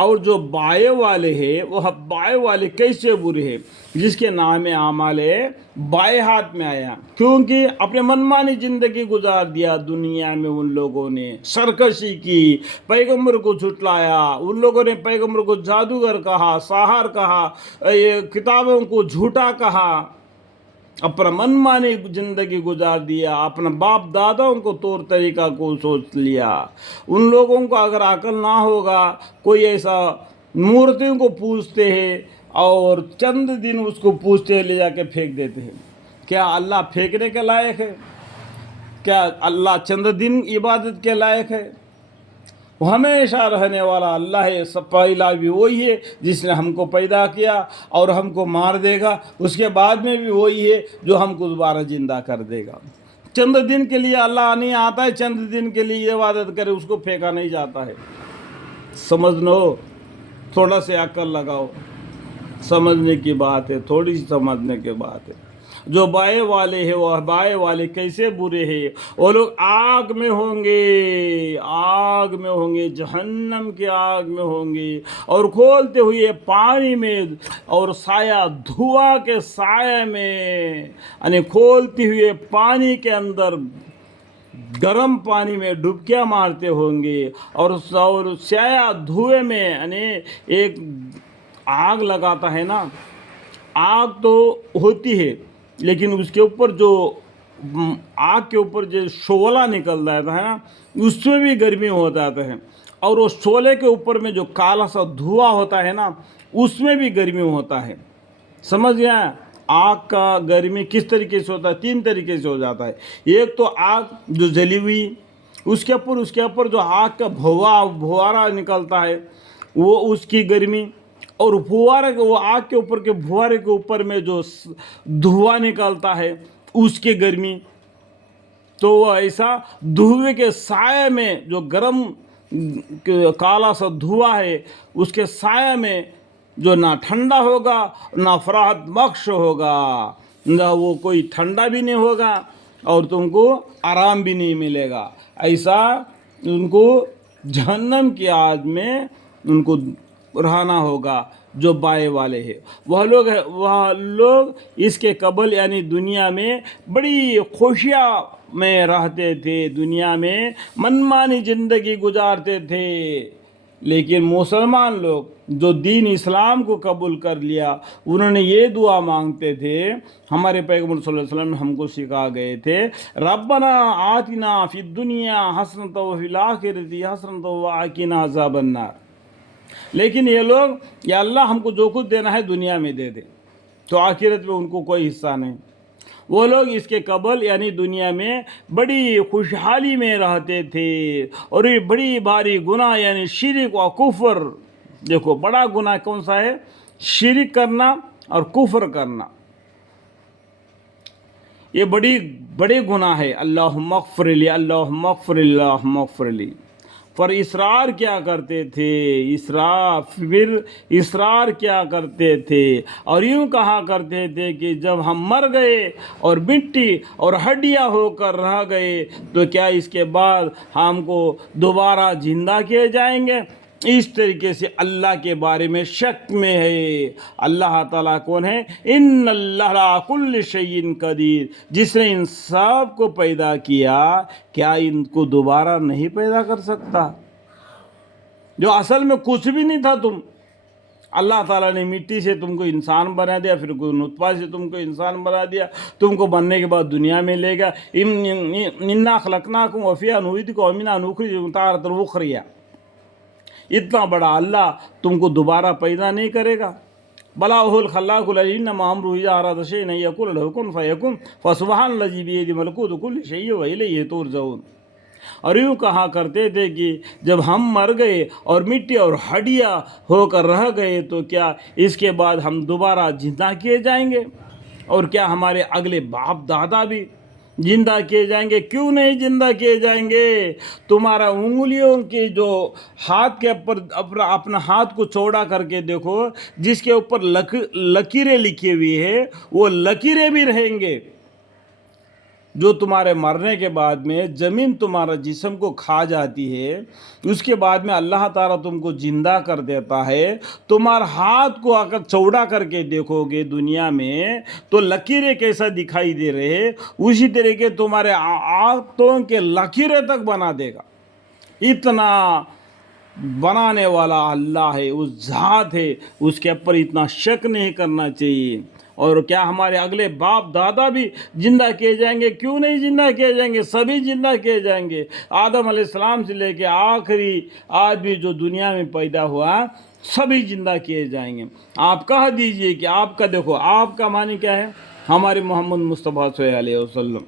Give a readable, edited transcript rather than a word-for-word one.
اور جو بائے والے ہیں وہ بائے والے کیسے برے ہیں؟ جس کے نام اعمال ہے بائیں ہاتھ میں آیا، کیونکہ اپنے منمانی زندگی گزار دیا دنیا میں، ان لوگوں نے سرکشی کی، پیغمبر کو جھٹلایا، ان لوگوں نے پیغمبر کو جادوگر کہا، ساحر کہا، یہ کتابوں کو جھوٹا کہا، اپنا منمانی زندگی گزار دیا، اپنا باپ داداؤں کو طور طریقہ کو سوچ لیا۔ ان لوگوں کو اگر عقل نہ ہوگا، کوئی ایسا مورتیوں کو پوجتے ہیں اور چند دن اس کو پوجتے ہیں، لے جا کے پھینک دیتے ہیں۔ کیا اللہ پھینکنے کے لائق ہے؟ کیا اللہ چند دن عبادت کے لائق ہے؟ وہ ہمیشہ رہنے والا اللہ ہے، سب پہلا بھی وہی ہے جس نے ہم کو پیدا کیا اور ہم کو مار دے گا، اس کے بعد میں بھی وہی ہے جو ہم کو دوبارہ زندہ کر دے گا۔ چند دن کے لیے اللہ نہیں آتا ہے، چند دن کے لیے عبادت کرے، اس کو پھینکا نہیں جاتا ہے۔ سمجھ لو، تھوڑا سے عقل لگاؤ، سمجھنے کی بات ہے، تھوڑی سی سمجھنے کی بات ہے۔ جو بائیں والے ہیں وہ بائیں والے کیسے برے ہیں؟ وہ لوگ آگ میں ہوں گے، آگ میں ہوں گے، جہنم کی آگ میں ہوں گے، اور کھولتے ہوئے پانی میں اور سایہ دھواں کے سائے میں، یعنی کھولتے ہوئے پانی کے اندر گرم پانی میں ڈبکیاں مارتے ہوں گے، اور سایہ دھوئے میں، یعنی ایک آگ لگاتا ہے نا، آگ تو ہوتی ہے لیکن اس کے اوپر جو آگ کے اوپر جو شعلہ نکل جاتا ہے نا، اس میں بھی گرمی ہو جاتا ہے، اور وہ شعلے کے اوپر میں جو کالا سا دھواں ہوتا ہے نا، اس میں بھی گرمی ہوتا ہے۔ سمجھ گیا؟ آگ کا گرمی کس طریقے سے ہوتا ہے؟ 3 طریقے سے ہو جاتا ہے۔ ایک تو آگ جو جلی ہوئی، اس کے اوپر جو آگ کا بھوارا نکلتا ہے، وہ اس کی گرمی، اور فوارے وہ آگ کے اوپر کے فوارے کے اوپر میں جو دھواں نکلتا ہے، اس کی گرمی۔ تو وہ ایسا دھوئے کے سائے میں جو گرم کالا سا دھواں ہے، اس کے سائے میں جو نہ ٹھنڈا ہوگا نہ فراحت بخش ہوگا، نہ وہ کوئی ٹھنڈا بھی نہیں ہوگا اور تم کو آرام بھی نہیں ملے گا، ایسا ان کو جہنم کی آگ میں ان کو رہنا ہوگا۔ جو بائیں والے ہیں وہ لوگ اس کے قبل یعنی دنیا میں بڑی خوشیاں میں رہتے تھے، دنیا میں منمانی زندگی گزارتے تھے، لیکن مسلمان لوگ جو دین اسلام کو قبول کر لیا، انہوں نے یہ دعا مانگتے تھے، ہمارے پیغمبر صلی اللہ علیہ وسلم ہم کو سکھا گئے تھے، ربنا آتنا فی الدنیا حسنۃ وفی الآخرۃ حسنۃ وقنا عذاب النار۔ لیکن یہ لوگ، یا اللہ ہم کو جو کچھ دینا ہے دنیا میں دے دے، تو آخرت میں ان کو کوئی حصہ نہیں۔ وہ لوگ اس کے قبل یعنی دنیا میں بڑی خوشحالی میں رہتے تھے، اور یہ بڑی بھاری گناہ یعنی شرک و کفر، دیکھو بڑا گناہ کون سا ہے؟ شرک کرنا اور کفر کرنا، یہ بڑے گناہ ہے۔ اللہم اغفر لی، اللہم اغفر لی، اللہم اغفر لی۔ پر اصرار کیا کرتے تھے، اصرار کیا کرتے تھے، اور یوں کہا کرتے تھے کہ جب ہم مر گئے اور مٹی اور ہڈیاں ہو کر رہ گئے تو کیا اس کے بعد ہم کو دوبارہ زندہ کیے جائیں گے؟ اس طریقے سے اللہ کے بارے میں شک میں ہے۔ اللہ تعالیٰ کون ہے؟ ان اللہ علی کل شیء قدیر، جس نے ان سب کو پیدا کیا، کیا ان کو دوبارہ نہیں پیدا کر سکتا؟ جو اصل میں کچھ بھی نہیں تھا تم، اللہ تعالیٰ نے مٹی سے تم کو انسان بنا دیا، پھر کوئی نطفہ سے تم کو انسان بنا دیا، تم کو بننے کے بعد دنیا میں لے گا، انا خلقناکم وفیہا نعیدکم ومنہا نخرجکم تارۃ اخری۔ اتنا بڑا اللہ تم کو دوبارہ پیدا نہیں کرے گا؟ بلا هو الخلاق العلیم، انما امرہ اذا اراد شیئا ان یقول له کن فیکن، فسبحان الذی بیدہ ملکوت کل شیء والیہ ترجعون۔ اور یوں کہا کرتے تھے کہ جب ہم مر گئے اور مٹی اور ہڈیاں ہو کر رہ گئے تو کیا اس کے بعد ہم دوبارہ زندہ کیے جائیں گے؟ اور کیا ہمارے اگلے باپ دادا بھی زندہ کیے جائیں گے؟ کیوں نہیں زندہ کیے جائیں گے؟ تمہارا انگلیوں کی جو ہاتھ کے اوپر اپنا ہاتھ کو چوڑا کر کے دیکھو، جس کے اوپر لکیریں لکھی ہوئی ہے، وہ لکیریں بھی رہیں گے، جو تمہارے مرنے کے بعد میں زمین تمہارا جسم کو کھا جاتی ہے، اس کے بعد میں اللہ تعالیٰ تم کو زندہ کر دیتا ہے. تمہارا ہاتھ کو اگر چوڑا کر کے دیکھو گے دنیا میں تو لکیریں کیسا دکھائی دے رہے، اسی طریقے تمہارے ہاتھوں کے لکیریں تک بنا دے گا. اتنا بنانے والا اللہ ہے، اس ذات ہے، اس کے اوپر اتنا شک نہیں کرنا چاہیے. اور کیا ہمارے اگلے باپ دادا بھی زندہ کیے جائیں گے؟ کیوں نہیں زندہ کیے جائیں گے؟ سبھی زندہ کیے جائیں گے. آدم علیہ السلام سے لے کے آخری آدمی جو دنیا میں پیدا ہوا سبھی زندہ کیے جائیں گے. آپ کہہ دیجئے کہ آپ کا دیکھو، آپ کا معنی کیا ہے؟ ہمارے محمد مصطفیٰ صلی اللہ علیہ وسلم